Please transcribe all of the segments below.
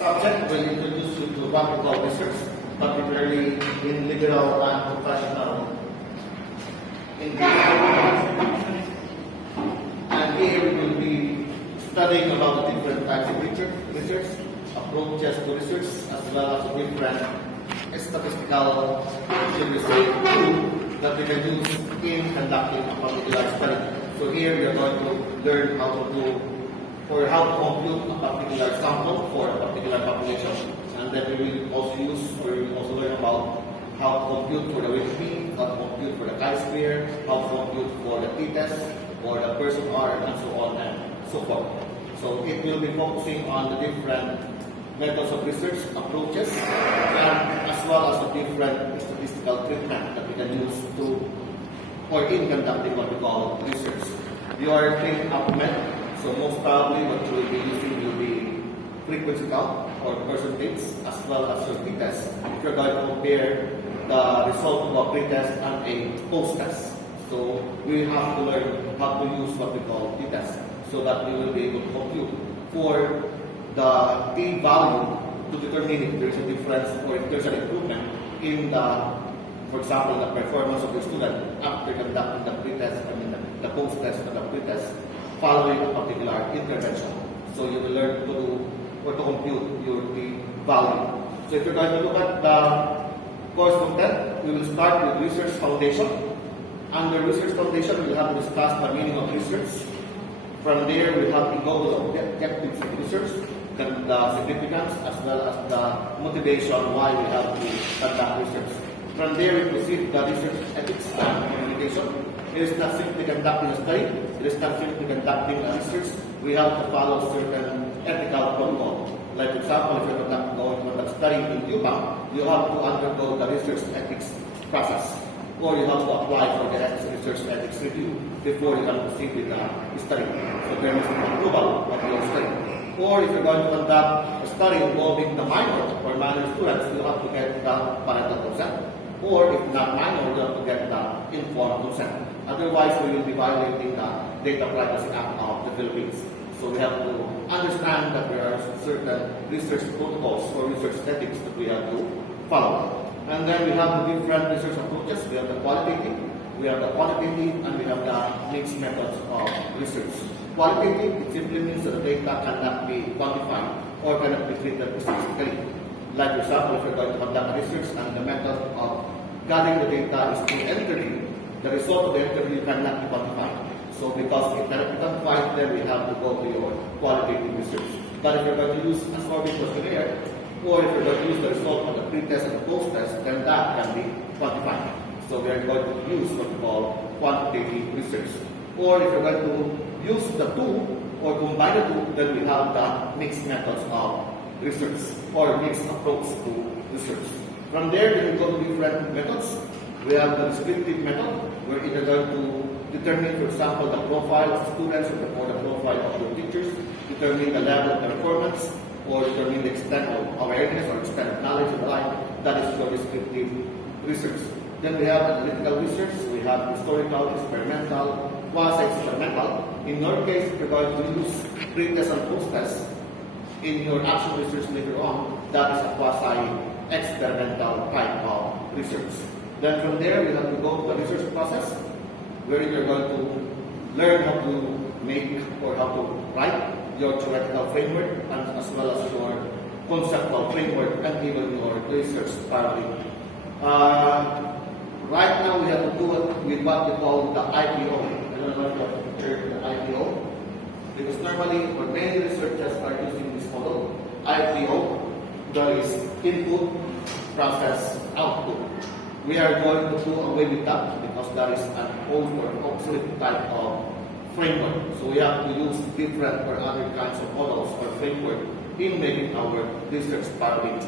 Subject will introduce you to what we call research, particularly in liberal and professional engagement. And here we will be studying about the different types of research, approaches to research, as well as the different statistical tools that we can use in conducting a particular study. So here we are going to learn how to do or how to compute a particular sample for a particular population. And then we will also use or we will also learn about how to compute for the weight mean, how to compute for the chi-square, how to compute for the t-test, or the person R, and so on and so forth. So it will be focusing on the different methods of research, approaches, and as well as the different statistical treatment that we can use to or in conducting what we call research. You are taking up method. So most probably what you will be using will be frequency count or percentage as well as your t-test. If you're going to compare the result of a pre-test and a post-test. So we have to learn how to use what we call t-test so that we will be able to compute for the t-value to determine if there's a difference or if there's an improvement in the, for example, the performance of the student after conducting the pre-test, the post-test and the pre-test following a particular intervention. So you will learn to do or to compute your t-value. So if you're going to look at the course content, we will start with research foundation. Under research foundation, we will have to discuss the meaning of research. From there, we have to go to the objectives of research, the significance, as well as the motivation why we have to conduct research. From there, we proceed the research ethics and communication. It is not simply conducting a study, it is not simply conducting a research. We have to follow certain ethical protocol. Like, for example, if you're going to conduct a study in Cuba, you have to undergo the research ethics process, or you have to apply for the research ethics review before you can proceed with the study. So there must be approval of your study. Or if you're going to conduct a study involving the minor or minor students, you have to get the parental consent. Or if not minor, you have to get the informed consent. Otherwise, we will be violating the Data Privacy Act of the Philippines. So we have to understand that there are certain research protocols or research ethics that we have to follow. And then we have the different research approaches. We have the qualitative, we have the quantitative, and we have the mixed methods of research. Qualitative, it simply means that the data cannot be quantified or cannot be treated statistically. Like, for example, if you're going to conduct research and the method of gathering the data is through interview, the result of the interview cannot be quantified. So because it cannot be quantified, then we have to go to your qualitative research. But if you're going to use a survey questionnaire, or if you're going to use the result of the pre-test and the post-test, then that can be quantified. So we are going to use what we call quantitative research. Or if you're going to use the two or combine the two, then we have the mixed methods of research or mixed approach to research. From there, we will go to different methods. We have the descriptive method, where it is going to determine, for example, the profile of students or the profile of your teachers, determine the level of performance, or determine the extent of awareness or extent of knowledge of life. That is your descriptive research. Then we have analytical research, we have historical, experimental, quasi-experimental. In your case, if you're going to use pre-test and post-test in your actual research later on, that is a quasi-experimental type of research. Then from there, we have to go to the research process, where you're going to learn how to make or how to write your theoretical framework, and as well as your conceptual framework, and even your research paradigm. Right now, we have to do it with what we call the IPO. I don't know if you have heard the IPO, because normally, or many researchers are using this model. IPO, that is input, process, output. We are going to do away with that because that is an old or obsolete type of framework. So we have to use different or other kinds of models or framework in making our research paradigm.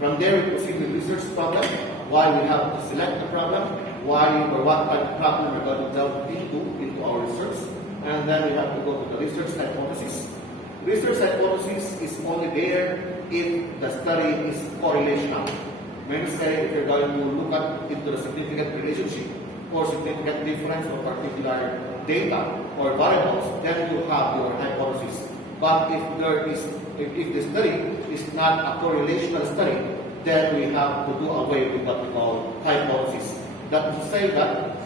From there, we proceed with research problem, why we have to select the problem, why or what type of problem we're going to delve into our research, and then we have to go to the research hypothesis. Research hypothesis is only there if the study is correlational. Means if you're going to look into the significant relationship or significant difference of particular data or variables, then you have your hypothesis. But if the study is not a correlational study, then we have to do away with what we call hypothesis. That is to say that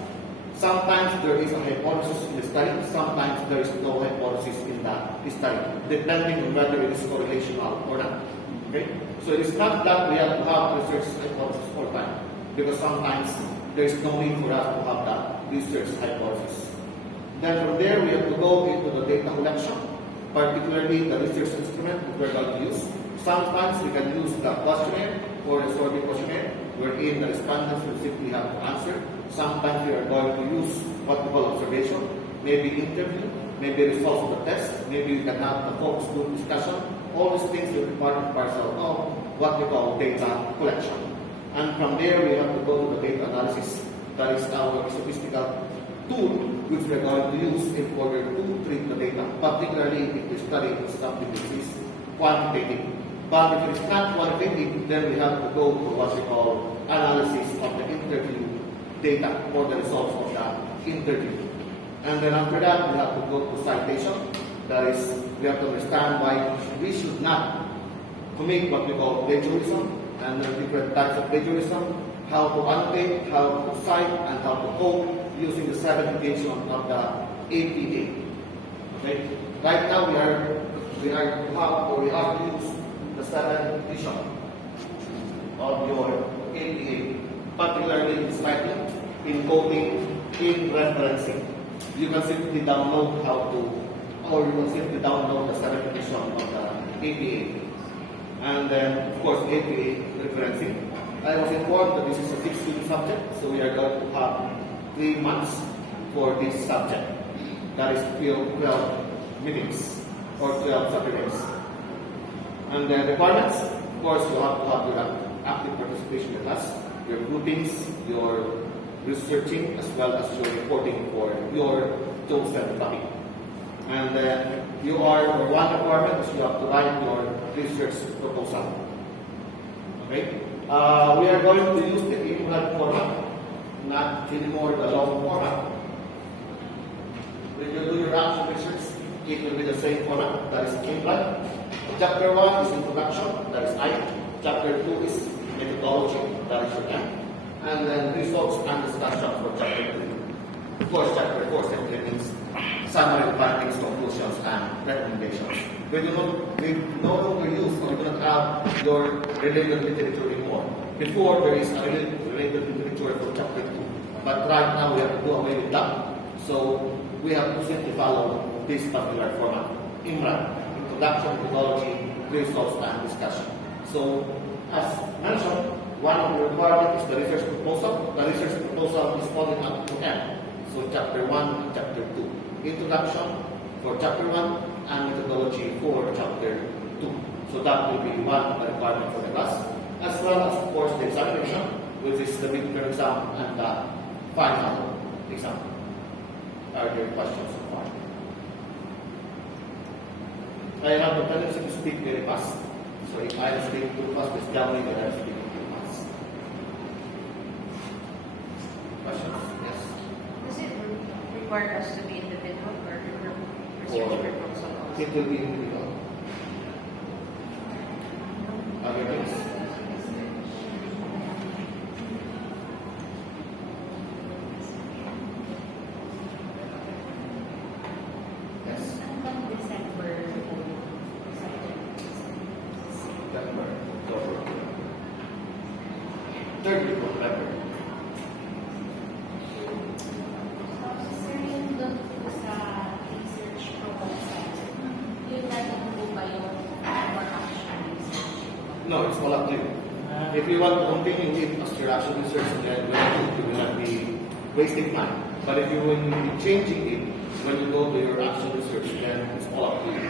sometimes there is a hypothesis in the study, sometimes there is no hypothesis in the study, depending on whether it is correlational or not. Okay? So it is not that we have to have research hypothesis all the time, because sometimes there is no need for us to have that research hypothesis. Then from there, we have to go into the data collection, particularly the research instrument that we're going to use. Sometimes we can use the questionnaire or the survey questionnaire, wherein the respondents will simply have to answer. Sometimes we are going to use what we call observation, maybe interview, maybe results of the test, maybe we can have the focus group discussion. All these things will be part and parcel of what we call data collection. And from there, we have to go to the data analysis. That is our statistical tool which we are going to use in order to treat the data, particularly if the study is something which is quantitative. But if it is not quantitative, then we have to go to what we call analysis of the interview data or the results of the interview. And then after that, we have to go to citation. That is, we have to understand why we should not commit what we call plagiarism, and the different types of plagiarism, how to annotate, how to cite, and how to quote using the 7th edition of the APA. Okay? Right now we are to use the 7th edition of your APA, particularly in citing, in quoting, in referencing. You can simply download you can simply download the 7th edition of the APA. And then, of course, APA referencing. I was informed that this is a 6-week subject, so we are going to have 3 months for this subject. That is 12 meetings or 12 Saturdays. And the requirements, of course, you have to have your active participation with us, your groupings, your researching, as well as your reporting for your chosen topic. And then one requirement is you have to write your research proposal. Okay? We are going to use the IMRAD format, not anymore the long format. When you do your actual research, it will be the same format, that is IMRAD. Chapter 1 is introduction, that is I. Chapter 2 is methodology, that is your M. And then results and discussion for chapter 3. Of course, chapter 4 simply means summary, findings, conclusions, and recommendations. We no longer use or we do not have your related literature anymore. Before, there is a related literature for chapter 2. But right now, we have to do away with that. So, we have to simply follow this particular format. IMRAD, introduction, methodology, results, and discussion. So, as mentioned, one of the requirements is the research proposal. The research proposal is falling up to M. So, chapter 1 and chapter 2. Introduction for chapter 1 and methodology for chapter 2. So that will be one of the requirements for the class, as well as, of course, the examination, which is the midterm exam and the final exam. Are there questions so far? I have the tendency to speak very fast. So if I speak too fast, please tell me that I am speaking too fast. Questions? Yes? Does it require us to be individual or research proposal? It will be individual. Other things? Yes? December. September, October. 3rd week of November. No, it's all up to you. If you want to continue with as your actual research, then you will not be wasting time. But if you will be changing it when you go to your actual research, then it's all up to you.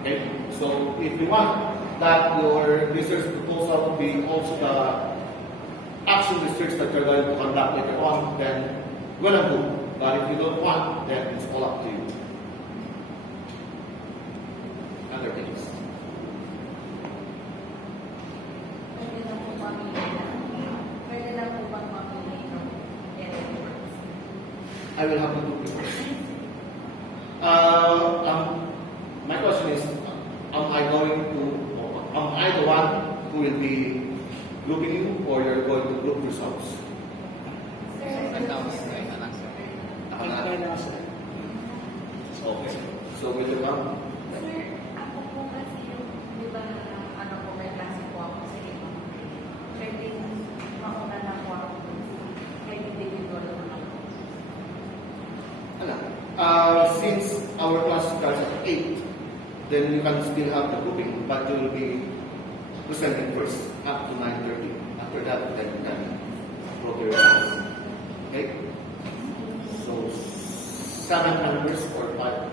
Okay? So if you want that your research proposal will be also the actual research that you're going to conduct later on, then well and good. But if you don't want, then it's all up to you. Other things. I will have to do it. My question is, am I going to am the one who will be grouping you, or you're going to group yourselves? Okay. So, will you come? Sir, ako po kasi yung, di ba, ano po, may klase po ako sa iba. Pwedeng mauna na po ako kay individual naman ako. Since our class starts at 8, then you can still have the grouping, but you will be presenting first up to 9:30. After that, then you can group your class. Okay? So, 7 members or 5?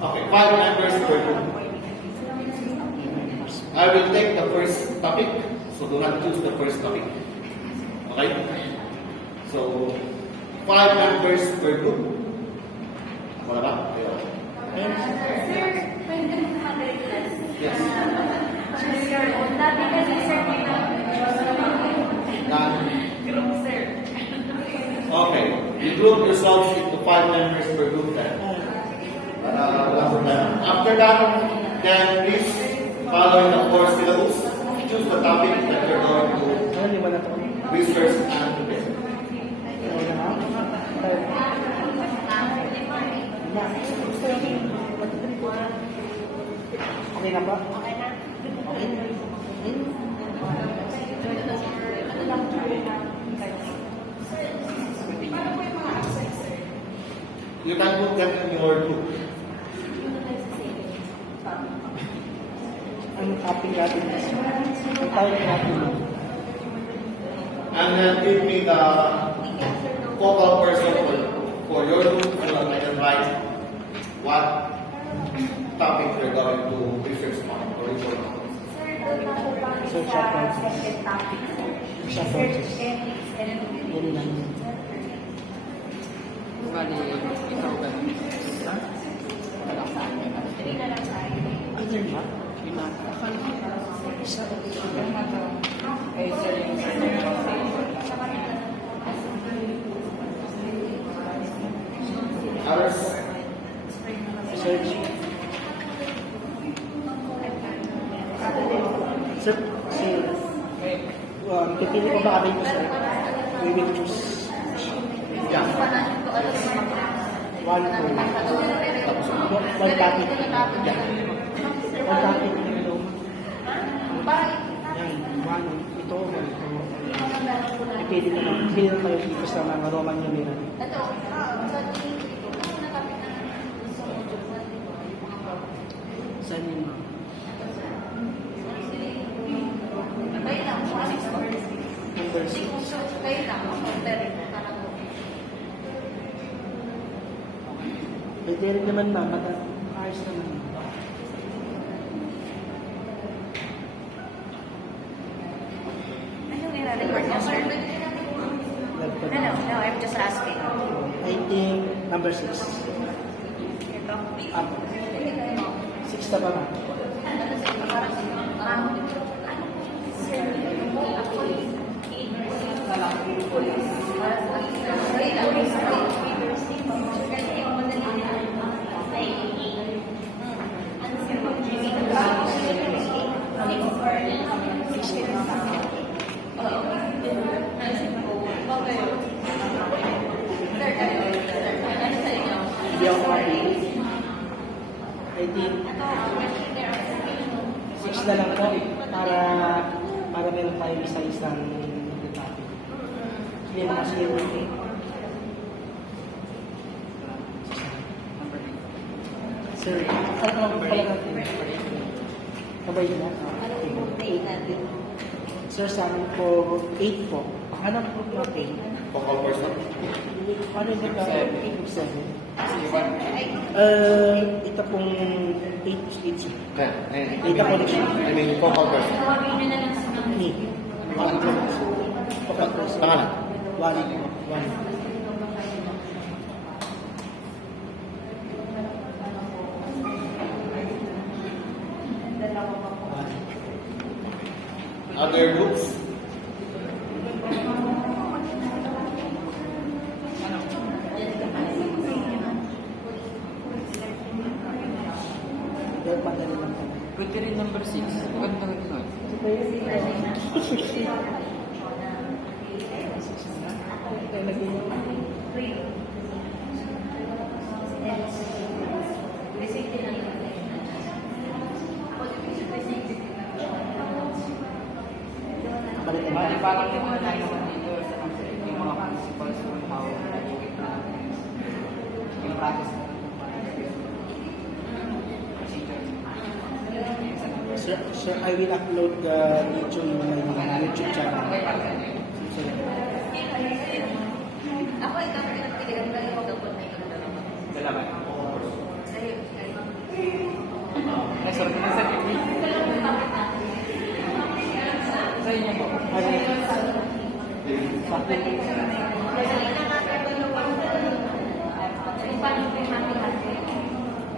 Okay, 5 members per group. I will take the first topic, so do not choose the first topic. Okay? So, 5 members per group. Ako na ba? Ayaw. Sir, pwede mag-request. Yes. Sir, dati kasi sir, may None. group sir. Okay. You group yourselves into 5 members per group then. After that, then please follow the course syllabus. Choose the topic that you're going to research and debate. Okay na ba? Okay na? You can put them in your group. Ang topic natin is, ang tawag natin, And then give me the focal person for your group, so that I can write what topic we're going to research on or report on. Sir, doon na po kami Sir, sa siya second topic. Siya Research process. ethics and Yan lang. Bali, ikaw ba? Ha? Hindi na lang tayo. Ano ba? Isa. Eh, sir, yung Others? Search. Sir, pipili ko ba kami ko, sir? We will choose Yeah. one topic. One topic. Yeah. One topic. Yan, one. Ito, one. Pipili ko na. Pipili na kayo dito sa mga Roman numeral. Saan yun, ma'am? Number 6. Pwede rin naman, ma'am. Ayos naman. Anong i-record niyo, sir? No, I'm just asking. I think number 6. Ito. Up. 6 na ba, ma'am? Hindi ako mapili. I think 6 na lang po para meron tayong isa-isang topic. Hindi mo kasi Sir, ano pala natin? Kabay na? Sir, sa amin po, 8 po. Anong group natin? Focal person? Ano yung group natin? 8 7. Ito pong 8. Okay. Data collection. I mean, focal person. Ni. Focal person. Pangalan? One. Other groups? nagpadali lang kami. Pwede rin number 6. Maganda rin nun. Balik na Bali, parang yung mga naman dito sa yung mga principles on how yung practice procedure. Sir, I will upload the video in my YouTube channel. So, Ako ito, pinagpiligan ko lang magkapot na ito dalawa. Dalawa. Dahil, Ay, sorry na sa TV. Sa inyo po.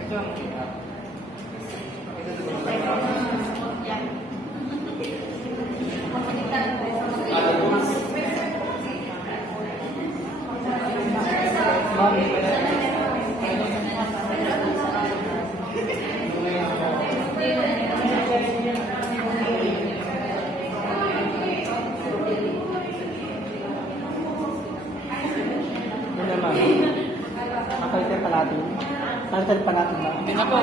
Ito ang yun naman. Makalitan pa natin. Palitan pa natin ba? Hindi na po.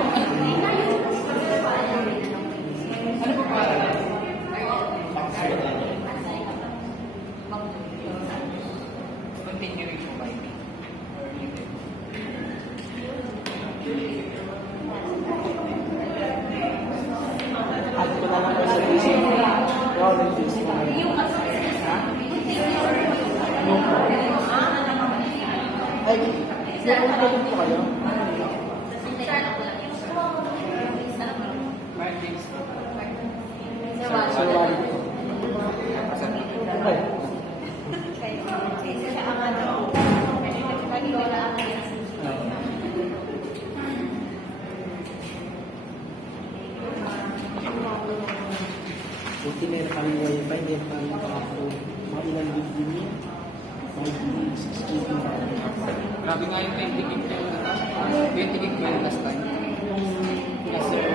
Ano po pa? Continuing po ba yun? Add ko na lang po sa PC. Wow, ng PC. Ay, yung ulit po kayo? Martins. Sir Wally po. Okay. Buti meron kami wifi, meron kami ako mga ilang gig din yun. 5 gig, 6 gig na. Grabe nga yung 20 gig na yun. 20 gig ba yung last time? Yes, sir.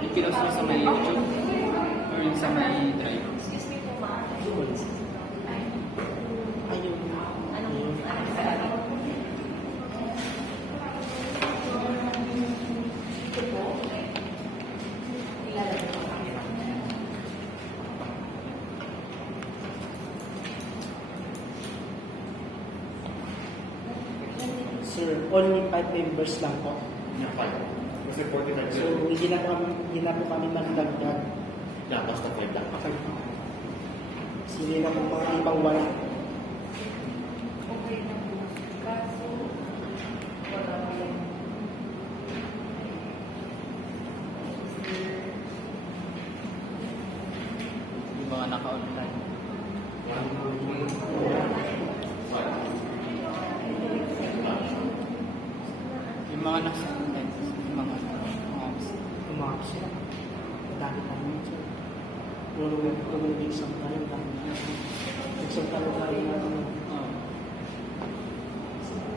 Ipinost mo sa may YouTube or yung sa may Drive? Ayun. Sir, only 5 members lang po. Yeah, fine. Kasi 45 So, hindi na po kami magdagdag. Yeah, basta 5 lang. Okay. Sige na po mga ibang wala. okay na po. Kaso, wala yung Yung mga naka-online. Yung mga nasa online. Yung mga Umahap sila. Dami tayo yun, sir. Tulong exam tayo. Exam tayo tayo na ano.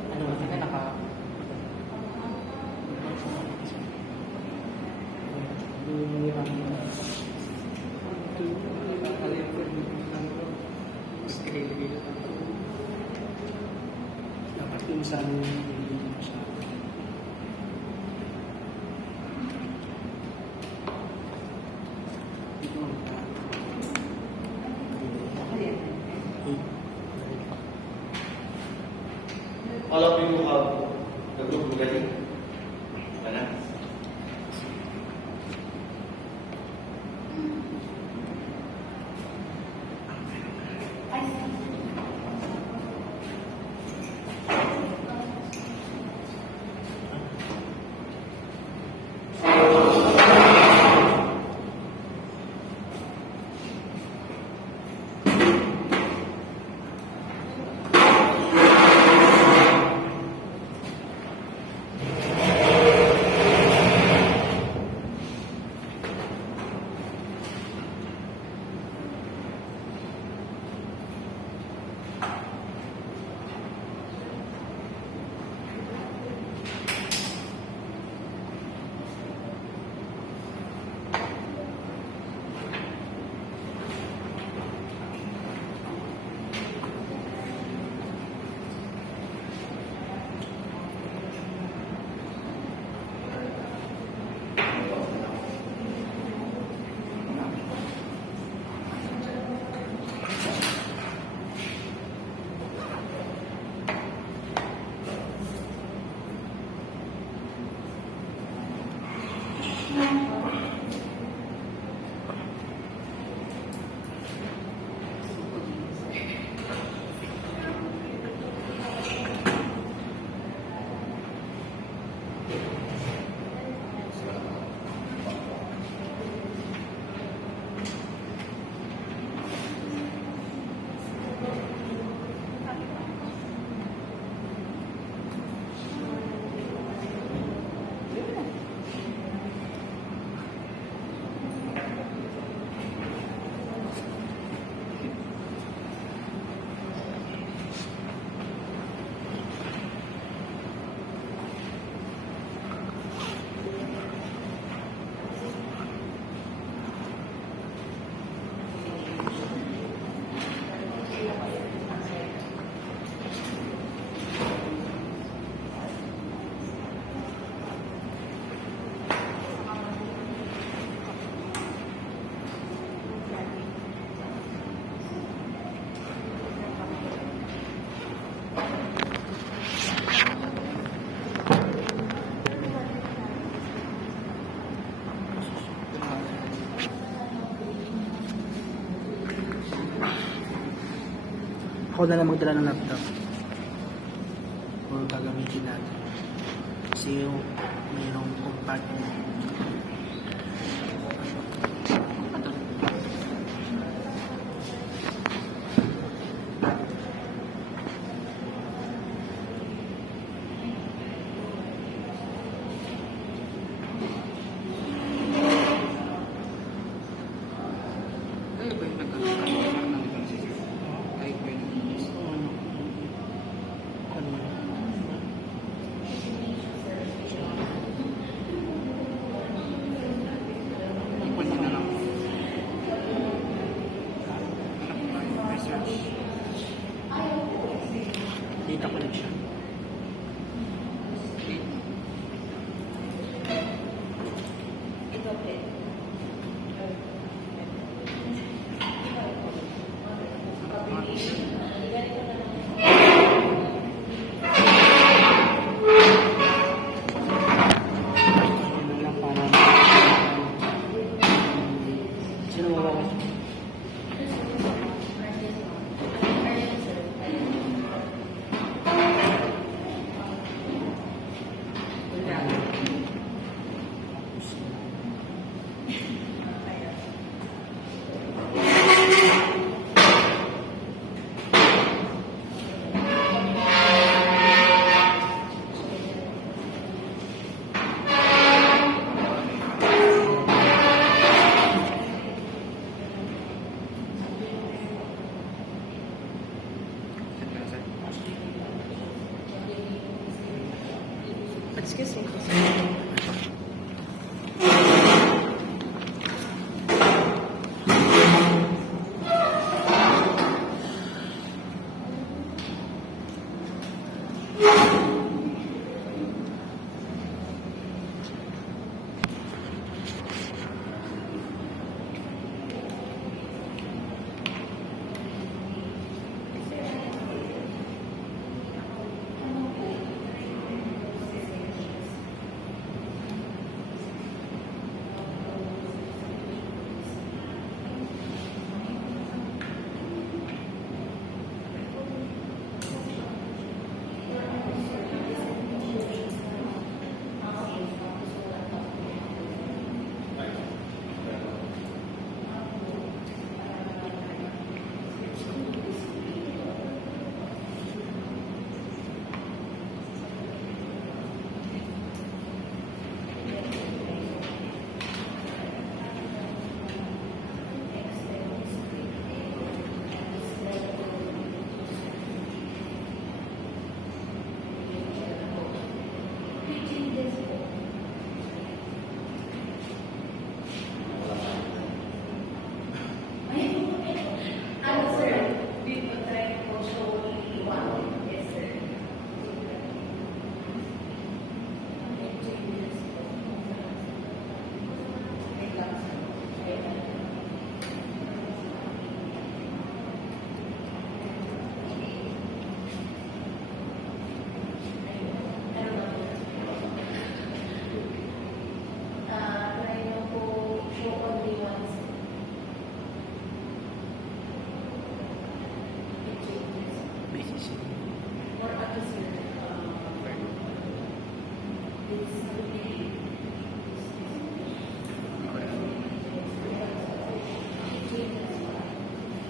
Ano ba Kasi naka... Dapat yung sa amin yung siya. Ito ang All of you have the group ready? Wala? Ako na lang magdala ng laptop. O gagamitin natin. Kasi yung mayroong compartment. Ay, ba yung nagkakaroon ng ibang sisyo? Ay, ba yung equal na lang. Hanap tayo, research. Data connection. Ito, okay. Ano lang para sino mawawa? Excuse me.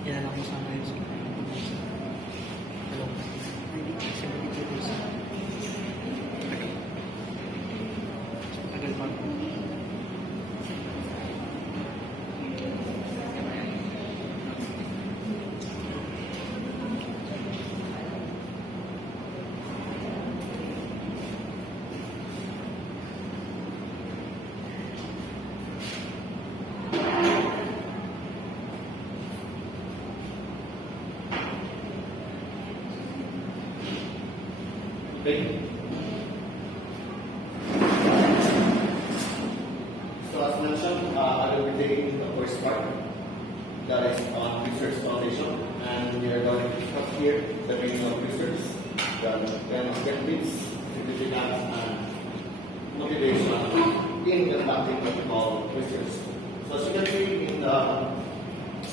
Yan ako sa ngayon sa hello. Tagal pa. Okay. So as mentioned, I will be taking the first part, that is on research foundation, and we are going to discuss here the meaning of research, the objectives, significance, and motivation in conducting what we call research. So as you can see in the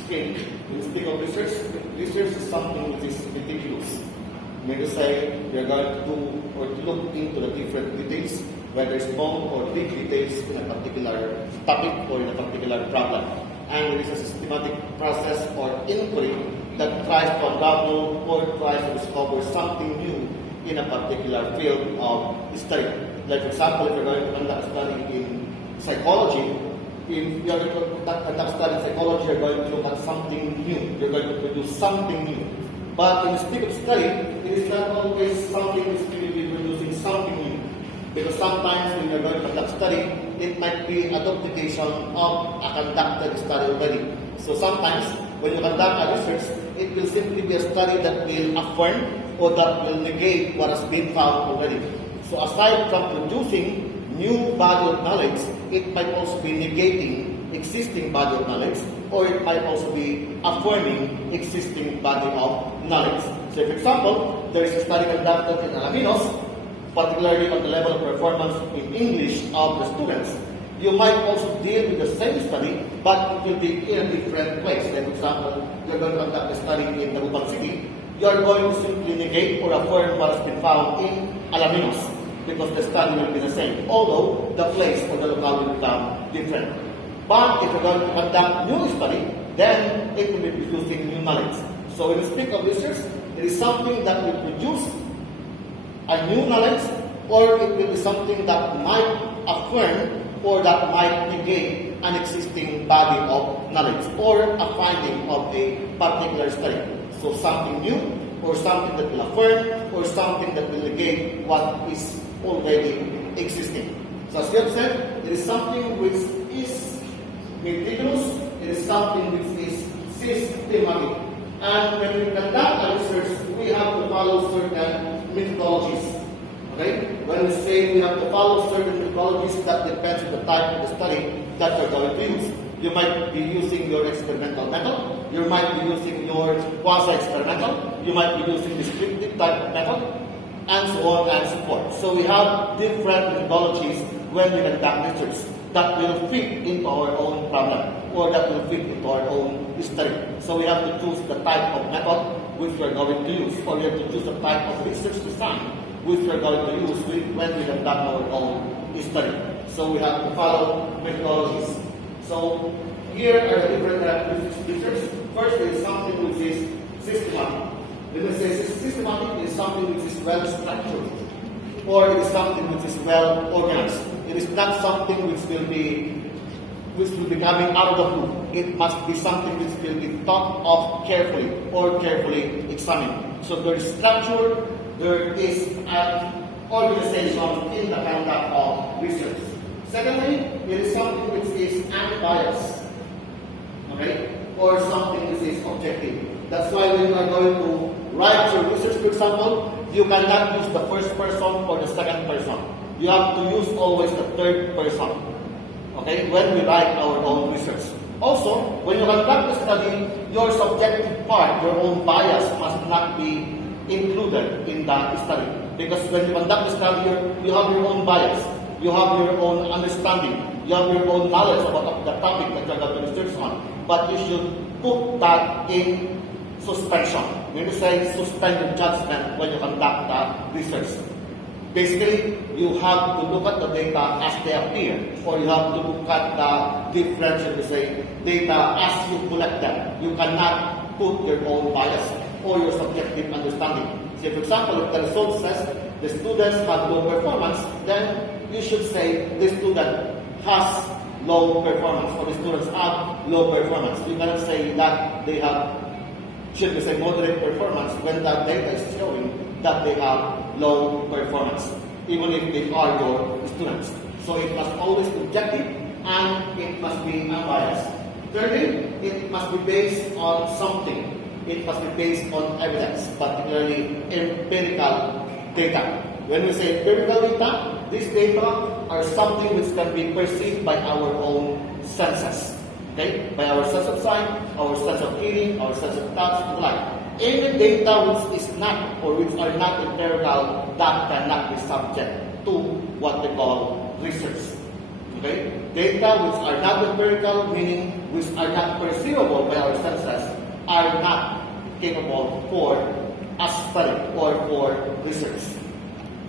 screen, we speak of research. research is something which is meticulous. Mean to say, we are going to do or to look into the different details, whether small or big details in a particular topic or in a particular problem. And there is a systematic process or inquiry that tries to unravel or tries to discover something new in a particular field of study. Like for example, if you're going to conduct a study in psychology, if you are going to conduct a study in psychology, you're going to look at something new. You're going to produce something new. But when you speak of study, it is not always something which will be producing something new. Because sometimes when you're going to conduct study, it might be a duplication of a conducted study already. So sometimes when you conduct a research, it will simply be a study that will affirm or that will negate what has been found already. So aside from producing new body of knowledge, it might also be negating existing body of knowledge, or it might also be affirming existing body of knowledge. So for example, there is a study conducted in Alaminos, particularly on the level of performance in English of the students. You might also deal with the same study, but it will be in a different place. Like for example, you're going to conduct a study in Taguban City, you're going to simply negate or affirm what has been found in Alaminos, because the study will be the same, although the place or the locale will become different. But if you're going to conduct new study, then it will be producing new knowledge. So when we speak of research, it is something that will produce a new knowledge, or it will be something that might affirm or that might negate an existing body of knowledge or a finding of a particular study. So something new, or something that will affirm, or something that will negate what is already existing. So as you have said, it is something which is meticulous, it is something which is systematic. And when we conduct a research, we have to follow certain methodologies. Okay? When we say we have to follow certain methodologies, that depends on the type of the study that you're going to use. You might be using your experimental method, you might be using your quasi-experimental, you might be using descriptive type of method, and so on and so forth. So we have different methodologies when we conduct research that will fit into our own problem, or that will fit into our own study. So we have to choose the type of method which we are going to use, or we have to choose the type of research design which we are going to use when we conduct our own study. So we have to follow methodologies. So here are the different characteristics of research. First is something which is systematic. When we say systematic, it is something which is well structured, or it is something which is well organized. It is not something which will be coming out of the blue. It must be something which will be thought of carefully or carefully examined. So there is structure, there is an organization in the conduct of research. Secondly, it is something which is unbiased, okay, or something which is objective. That's why when you are going to write your research, for example, you cannot use the first person or the second person. You have to use always the third person, okay, when we write our own research. Also, when you conduct a study, your subjective part, your own bias must not be included in the study. Because when you conduct a study, you have your own bias, you have your own understanding, you have your own knowledge about the topic that you're going to research on. But you should put that in suspension. When you say suspend your judgment when you conduct the research. Basically, you have to look at the data as they appear, or you have to look at the different, shall we say, data as you collect them. You cannot put your own bias or your subjective understanding. So, for example, if the result says the students have low performance, then you should say the student has low performance, or the students have low performance. You cannot say that they have, should we say, moderate performance when the data is showing that they have low performance, even if they are your students. So it must always be objective, and it must be unbiased. Thirdly, it must be based on something. It must be based on evidence, particularly empirical data. When we say empirical data, these data are something which can be perceived by our own senses. Okay? By our sense of sight, our sense of hearing, our sense of touch, and the like. Any data which is not, or which are not empirical, that cannot be subject to what they call research. Okay? Data which are not empirical, meaning which are not perceivable by our senses, are not capable for a study or for research.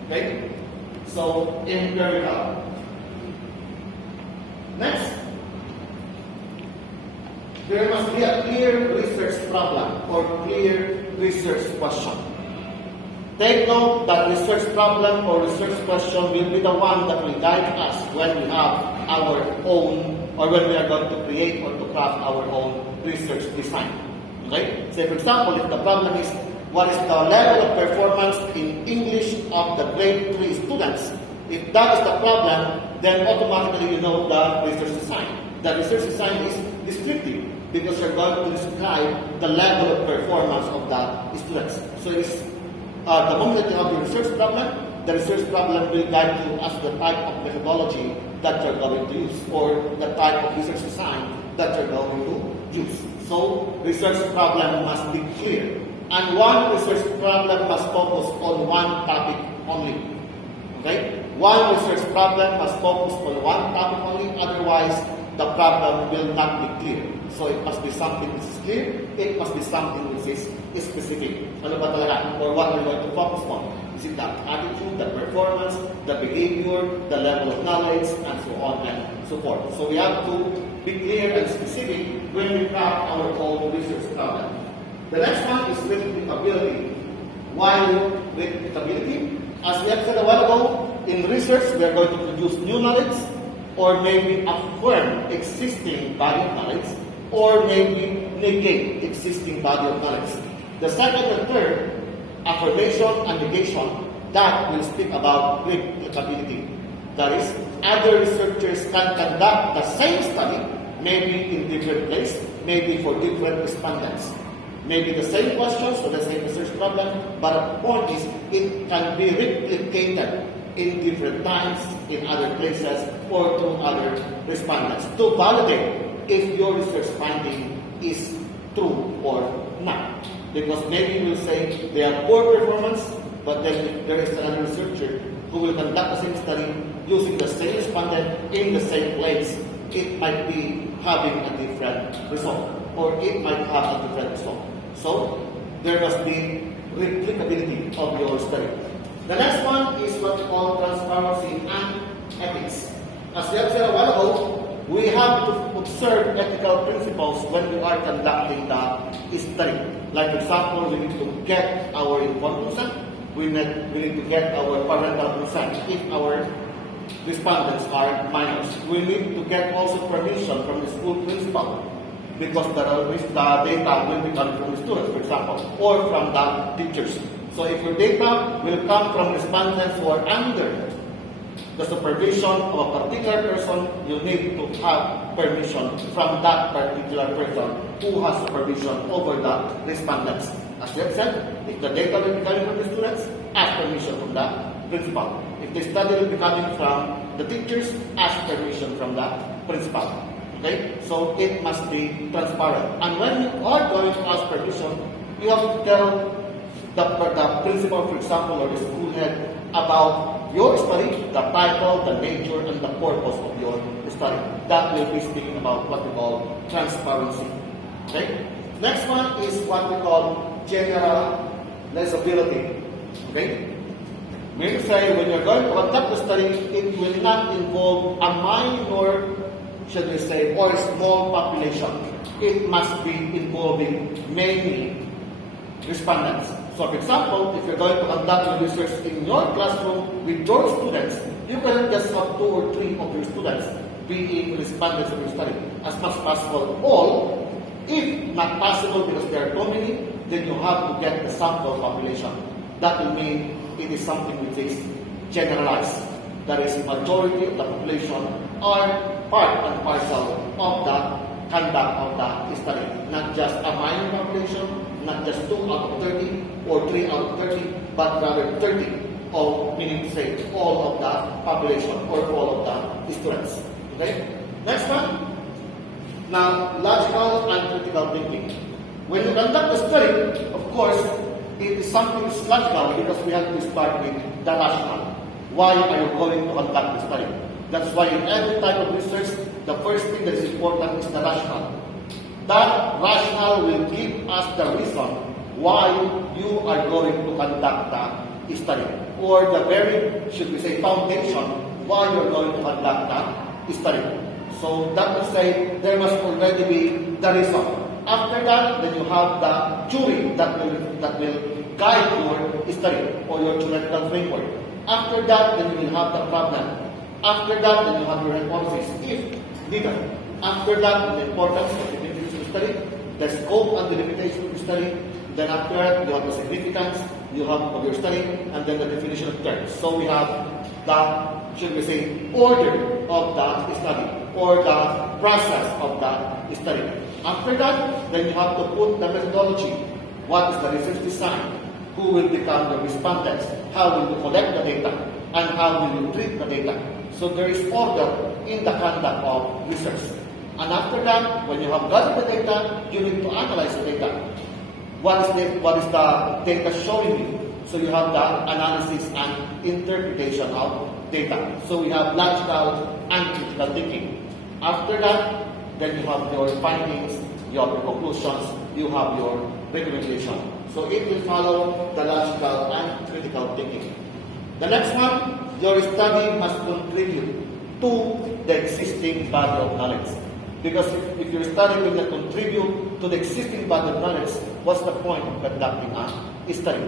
Okay? So, empirical. Next, there must be a clear research problem or clear research question. Take note that research problem or research question will be the one that will guide us when we have our own, or when we are going to create or to craft our own research design. Okay? So for example, if the problem is, what is the level of performance in English of the grade 3 students? If that is the problem, then automatically you know the research design. The research design is descriptive because you're going to describe the level of performance of the students. So it's the moment that you have your research problem, the research problem will guide you as the type of methodology that you're going to use or the type of research design that you're going to use. So, research problem must be clear. And one research problem must focus on one topic only. Okay? One research problem must focus on one topic only, otherwise the problem will not be clear. So it must be something which is clear, it must be something which is specific. Ano ba talaga? Or what we're going to focus on? Is it the attitude, the performance, the behavior, the level of knowledge, and so on and so forth. So we have to be clear and specific when we craft our own research problem. The next one is replicability. Why replicability? As we have said a while ago, in research we are going to produce new knowledge, or maybe affirm existing body of knowledge, or maybe negate existing body of knowledge. The second and third, affirmation and negation, that will speak about replicability. That is, other researchers can conduct the same study, maybe in different places, maybe for different respondents. Maybe the same questions for the same research problem, but the point is it can be replicated in different times, in other places, or to other respondents to validate if your research finding is true or not. Because maybe you will say they have poor performance, but then if there is another researcher who will conduct the same study using the same respondent in the same place, it might be having a different result, or it might have a different result. So, there must be replicability of your study. The next one is what we call transparency and ethics. As we have said a while ago, we have to observe ethical principles when we are conducting the study. Like for example, we need to get our informed consent, we need to get our parental consent if our respondents are minors. We need to get also permission from the school principal because the data will be coming from the students, for example, or from the teachers. So if your data will come from respondents who are under the supervision of a particular person, you need to have permission from that particular person who has supervision over the respondents. As I said, if the data will be coming from the students, ask permission from the principal. If the study will be coming from the teachers, ask permission from the principal. Okay? So it must be transparent. And when you are going to ask permission, you have to tell the principal, for example, or the school head about your study, the title, the nature, and the purpose of your study. That will be speaking about what we call transparency. Okay? Next one is what we call generalizability. Okay? Meaning to say, when you're going to conduct the study, it will not involve a minor, should we say, or small population. It must be involving many respondents. So, for example, if you're going to conduct your research in your classroom with your students, you cannot just have 2 or 3 of your students being respondents of your study. As much as possible, all. If not possible because there are too many, then you have to get the sample population. That will mean it is something which is generalized. That is, majority of the population are part and parcel of the conduct of the study. Not just a minor population, not just 2 out of 30 or 3 out of 30, but rather 30, of, meaning to say all of the population or all of the students. Okay? Next one. Now, logical and critical thinking. When you conduct a study, of course, it is something that's logical because we have to start with the rational. Why are you going to conduct the study? That's why in every type of research, the first thing that is important is the rational. That rationale will give us the reason why you are going to conduct the study, or the very, should we say, foundation why you're going to conduct the study. So that will say there must already be the reason. After that, then you have the theory that will guide your study or your theoretical framework. After that, then you will have the problem. After that, then you have your hypothesis, if needed. After that, the importance of the benefits of the study, the scope and the limitation of the study. Then after that, you have the significance you have of your study, and then the definition of terms. So we have the, should we say, order of the study, or the process of the study. After that, then you have to put the methodology. What is the research design? Who will become the respondents? How will you collect the data? And how will you treat the data? So there is order in the conduct of research. And after that, when you have gathered the data, you need to analyze the data. What is the data showing you? So you have the analysis and interpretation of data. So we have logical and critical thinking. After that, then you have your findings, you have your conclusions, you have your recommendation. So it will follow the logical and critical thinking. The next one, your study must contribute to the existing body of knowledge. Because if your study will not contribute to the existing body of knowledge, what's the point of conducting a study?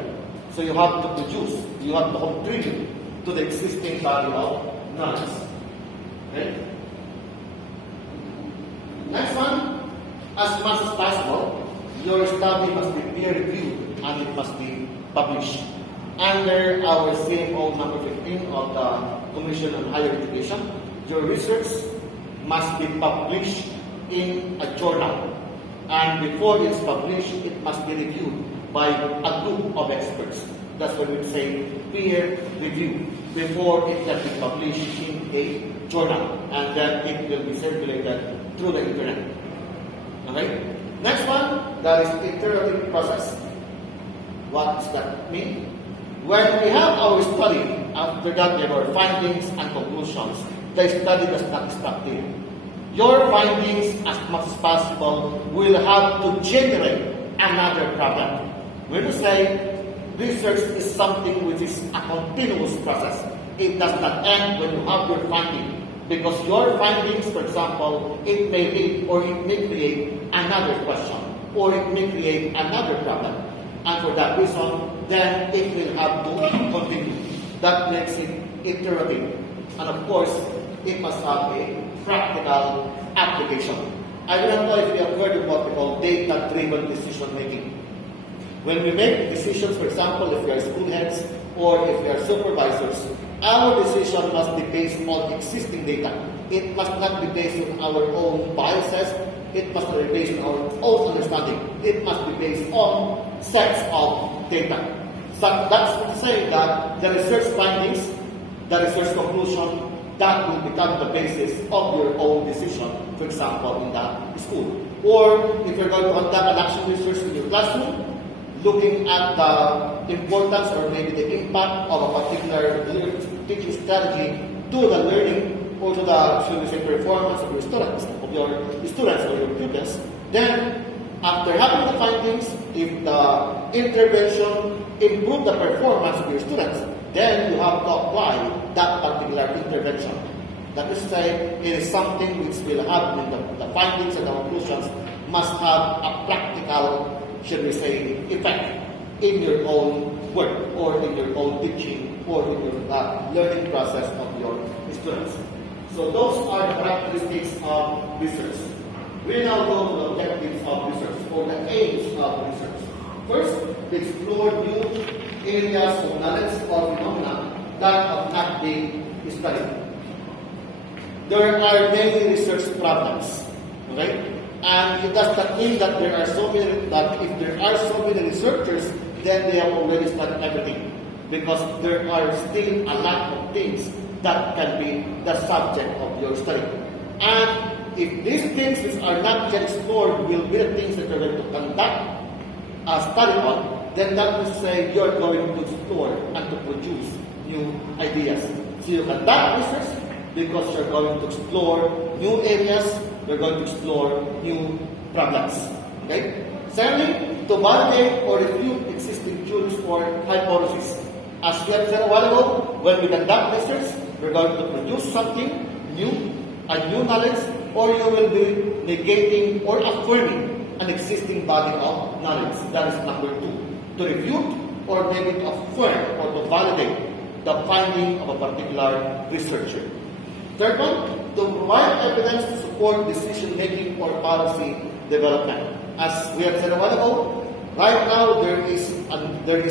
So you have to produce, you have to contribute to the existing body of knowledge. Okay? Next one, as much as possible, your study must be peer-reviewed and it must be published. Under our CMO number 15 of the Commission on Higher Education, your research must be published in a journal. And before it's published, it must be reviewed by a group of experts. That's what we say peer review before it can be published in a journal, and then it will be circulated through the internet. Okay? Next one, that is iterative process. What does that mean? When we have our study, after that there are findings and conclusions. The study does not stop there. Your findings, as much as possible, will have to generate another problem. When you say research is something which is a continuous process, it does not end when you have your finding. Because your findings, for example, it may lead or it may create another question, or it may create another problem. And for that reason, then it will have to continue. That makes it iterative. And of course, it must have a practical application. I don't know if you have heard of what we call data-driven decision making. When we make decisions, for example, if we are school heads or if we are supervisors, our decision must be based on existing data. It must not be based on our own biases. It must not be based on our own understanding. It must be based on sets of data. So that's to say that the research findings, the research conclusion, that will become the basis of your own decision, for example, in the school. Or if you're going to conduct an action research in your classroom, looking at the importance or maybe the impact of a particular teaching strategy to the learning or to the, should we say, performance of your students or your pupils, then after having the findings, if the intervention improve the performance of your students, then you have to apply that particular intervention. That is to say, it is something which will have the findings and the conclusions must have a practical, should we say, effect in your own work or in your own teaching or in your learning process of your students. So those are the characteristics of research. We now go to the objectives of research or the aims of research. First, to explore new areas of knowledge or phenomena that have not been studied. There are many research problems, okay? And it does not mean that there are so many, that if there are so many researchers, then they have already studied everything. Because there are still a lot of things that can be the subject of your study. And if these things which are not yet explored will be the things that you're going to conduct a study on, then that will say you're going to explore and to produce new ideas. So you conduct research because you're going to explore new areas, you're going to explore new problems. Okay? Secondly, to validate or refute existing theories or hypotheses. As we have said a while ago, when we conduct research, we're going to produce something new, a new knowledge, or you will be negating or affirming an existing body of knowledge. That is number 2. To refute or maybe to affirm or to validate the finding of a particular researcher. Third one, to provide evidence to support decision-making or policy development. As we have said a while ago, right now there is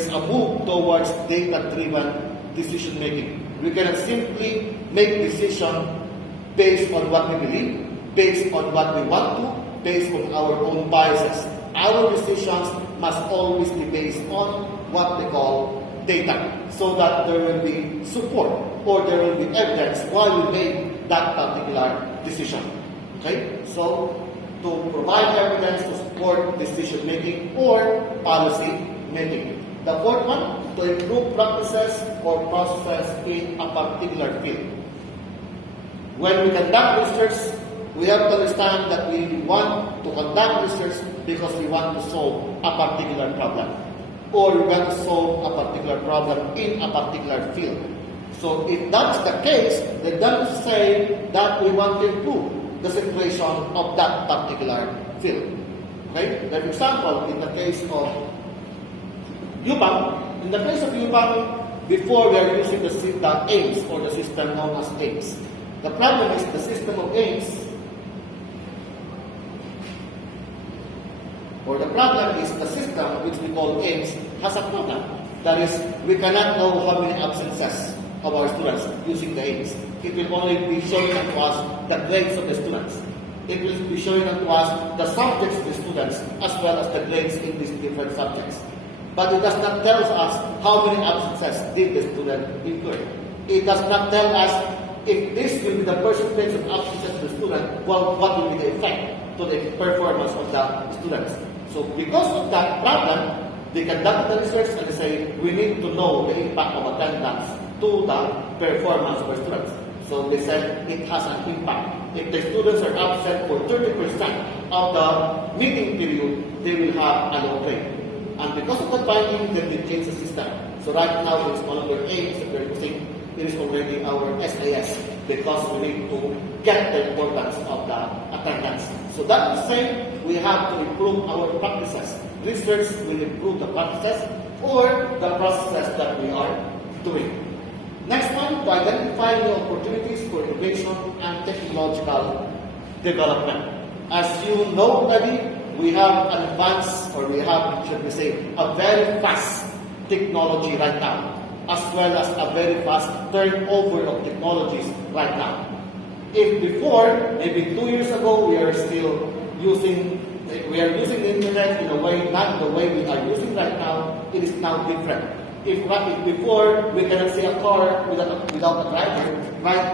a move towards data-driven decision-making. We cannot simply make decisions based on what we believe, based on what we want to, based on our own biases. Our decisions must always be based on what they call data, so that there will be support or there will be evidence why we made that particular decision. Okay? So, to provide evidence to support decision making or policy making. The fourth one, to improve practices or processes in a particular field. When we conduct research, we have to understand that we want to conduct research because we want to solve a particular problem, or we want to solve a particular problem in a particular field. So if that's the case, then that is to say that we want to improve the situation of that particular field. Okay? For example, in the case of UBAM, before we are using the AIMS or the system known as AIMS. The problem is the system of AIMS, or the problem is the system which we call AIMS has a problem. That is, we cannot know how many absences of our students using the AIMS. It will only be showing to us the grades of the students. It will be showing to us the subjects of the students as well as the grades in these different subjects. But it does not tell us how many absences did the student incur. It does not tell us if this will be the percentage of absences of the student, well, what will be the effect to the performance of the students. So because of that problem, they conduct the research and they say, we need to know the impact of attendance to the performance of our students. So they said it has an impact. If the students are absent for 30% of the meeting period, they will have a low grade. And because of that finding, then they change the system. So right now, it's no longer AIMS that we're using. It is already our SAS, because we need to get the importance of the attendance. So that is saying we have to improve our practices. Research will improve the practices or the processes that we are doing. Next one, to identify new opportunities for innovation and technological development. As you know already, we have an advanced, or we have, should we say, a very fast technology right now, as well as a very fast turnover of technologies right now. If before, maybe 2 years ago, we are using the internet in a way, not the way we are using right now, it is now different. If before we cannot see a car without a driver, right